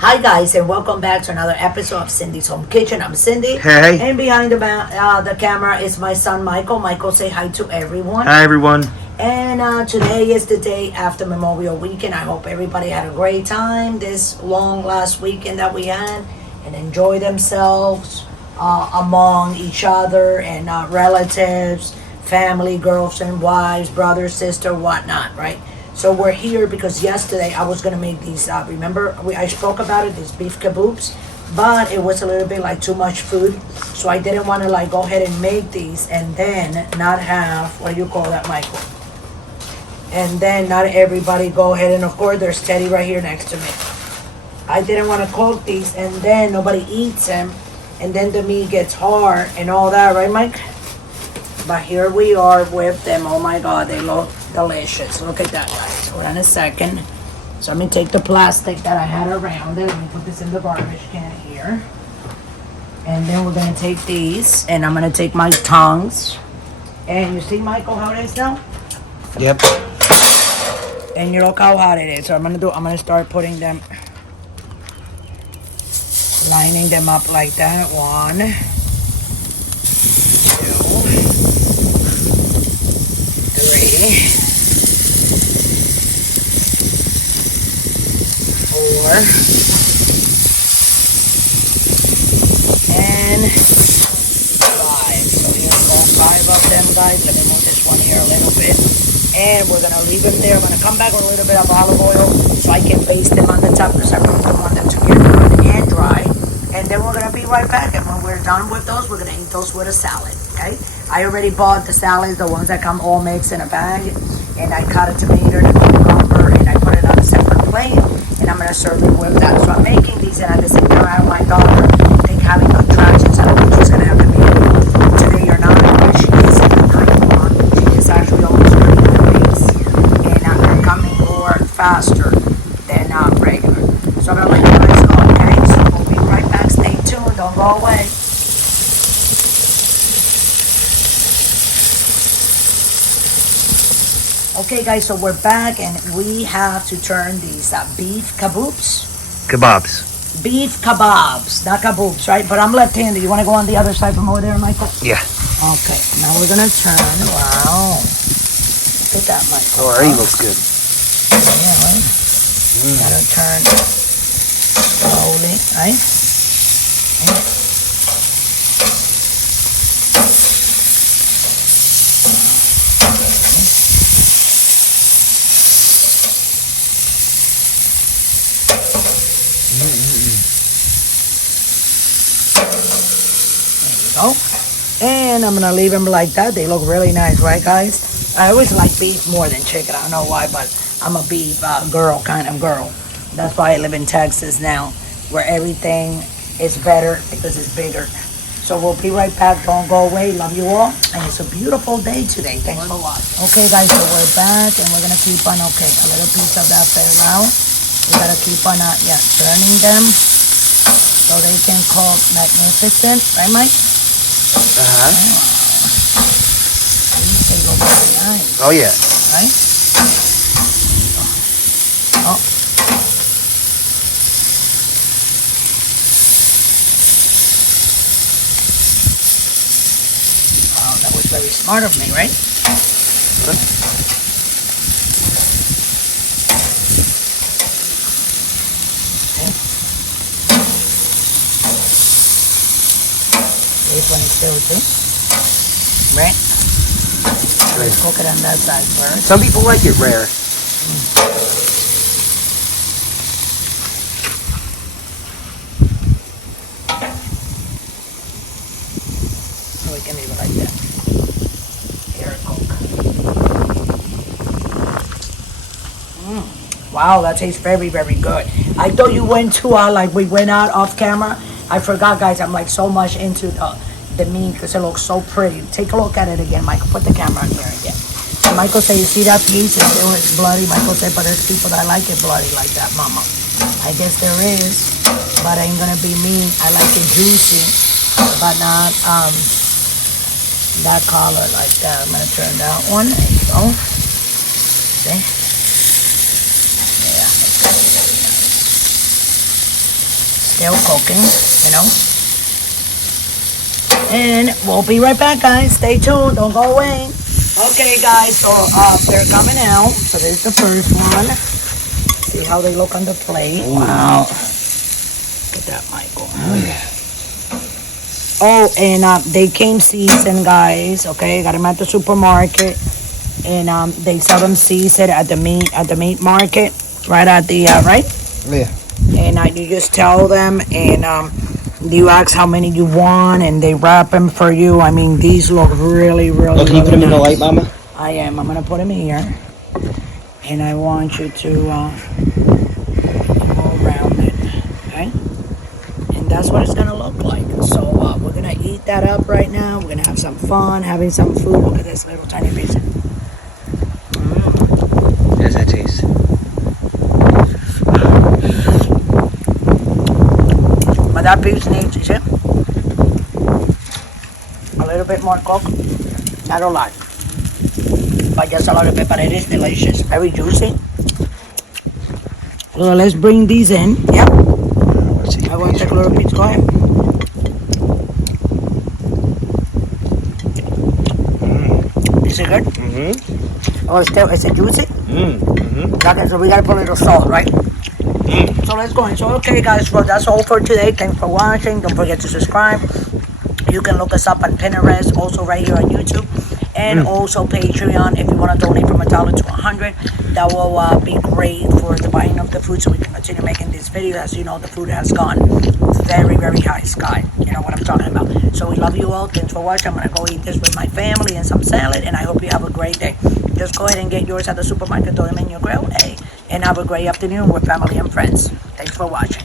Hi guys, and welcome back to another episode of Cindy's Home Kitchen. I'm Cindy, Hey. and behind the camera is my son Michael. Michael, say hi to everyone. Hi, everyone. And today is the day after Memorial Weekend. I hope everybody had a great time this long last weekend that we had, and enjoy themselves among each other and relatives, family, girlfriend, wives, brother, sister, whatnot, right? So we're here because yesterday I was gonna make these. Remember, I spoke about it. These beef kebabs, but it was a little bit like too much food, so I didn't want to like go ahead and make these and then not have what do you call that, Michael? And then not everybody go ahead and of course there's Teddy right here next to me. I didn't want to cook these and then nobody eats them, and then the meat gets hard and all that, right, Mike? But here we are with them. Oh my God, they look delicious. Look at that, guys. Hold on a second. So let me take the plastic that I had around it. Let me put this in the garbage can here. And then we're gonna take these, and I'm gonna take my tongs. And you see, Michael, how it is now? Yep. And you look how hot it is. So I'm gonna start putting them, lining them up like that. 1, 2, 3, 4, and 5. So here we go, 5 of them, guys. Let me move this one here a little bit. And we're gonna leave them there. I'm gonna come back with a little bit of olive oil so I can baste them on the top because I really don't want them to get hot and dry. And then we're gonna be right back. And when we're done with those, we're gonna eat those with a salad, okay? I already bought the salads, the ones that come all mixed in a bag. And I cut a tomato, a cucumber, and I put it on a separate plate. And I'm gonna serve it with that. So I'm making these, and at the same time, I have my daughter think having contractions. I don't think she's gonna have to be today or not. But she is at the 9 month. She is actually almost 30 days, and they're coming more faster than regular. So I'm gonna let you guys go, okay? So we'll be right back. Stay tuned. Don't go away. Okay, guys, so we're back, and we have to turn these beef kebabs. Kebabs. Beef kebabs, not kebabs, right? But I'm left-handed. You want to go on the other side from over there, Michael? Yeah. Okay, now we're gonna turn. Wow. Look at that, Michael. Oh, already looks good. Yeah, right? Gotta turn slowly, right? Go. And I'm gonna leave them like that. They look really nice, right, guys? I always like beef more than chicken. I don't know why, but I'm a beef girl, kind of girl. That's why I live in Texas now, where everything is better because it's bigger. So we'll be right back. Don't go away. Love you all. And it's a beautiful day today. Thanks for watching. Okay, guys, so we're back, and we're gonna keep on. Okay, a little piece of that fell out. We gotta keep on, turning them so they can cook magnificent, right, Mike? Uh-huh. They look very nice. Oh, yeah. Right? Oh. Oh, that was very smart of me, right? This one is still too. Right? Let's cook it on that side first. Some people like it rare. So we can leave it like that. Here it cook. Wow, that tastes very, very good. I thought you went to like we went out off camera. I forgot, guys. I'm like so much into the meat because it looks so pretty. Take a look at it again, Michael. Put the camera on here again. And Michael said, you see that piece? It's bloody. Michael said, but there's people that like it bloody like that, Mama. I guess there is, but I ain't gonna be mean. I like it juicy, but not that color like that. I'm gonna turn that one. There you go. See? Yeah, it's gonna be very nice. still cooking, you know. And we'll be right back, guys. Stay tuned. Don't go away. Okay, guys. So they're coming out. So there's the first one. See how they look on the plate. Ooh. Wow. Look at that, Michael. Oh, and they came seasoned, guys. Okay, got them at the supermarket, and they sell them seasoned at the meat market, right at the right. Yeah. And you just tell them, and you ask how many you want, and they wrap them for you. I mean, these look really, really. Oh, can you put them in the light, Mama? I am. I'm gonna put them here, and I want you to go around it, okay? And that's what it's gonna look like. So we're gonna eat that up right now. We're gonna have some fun, having some food. Look at this little tiny piece. How does that taste? But that piece needs, you see, a little bit more cook. Not a lot, but just a little bit. But it is delicious, very juicy. So let's bring these in. Yep. I want to take a little piece. Go ahead. Is it good? Mm-hmm. Oh, is it juicy? Mm-hmm. Okay, so we gotta put a little salt, right? So let's go in. So okay, guys, well, that's all for today. Thanks for watching. Don't forget to subscribe. You can look us up on Pinterest, also right here on YouTube, and also Patreon if you want to donate from $1 to $100. That will be great for the buying of the food, so we can continue making this video. As you know, the food has gone very, very high sky. You know what I'm talking about. So we love you all. Thanks for watching. I'm gonna go eat this with my family and some salad, and I hope you have a great day. Just go ahead and get yours at the supermarket, throw them in your grill, hey, and have a great afternoon with family and friends. Thanks for watching.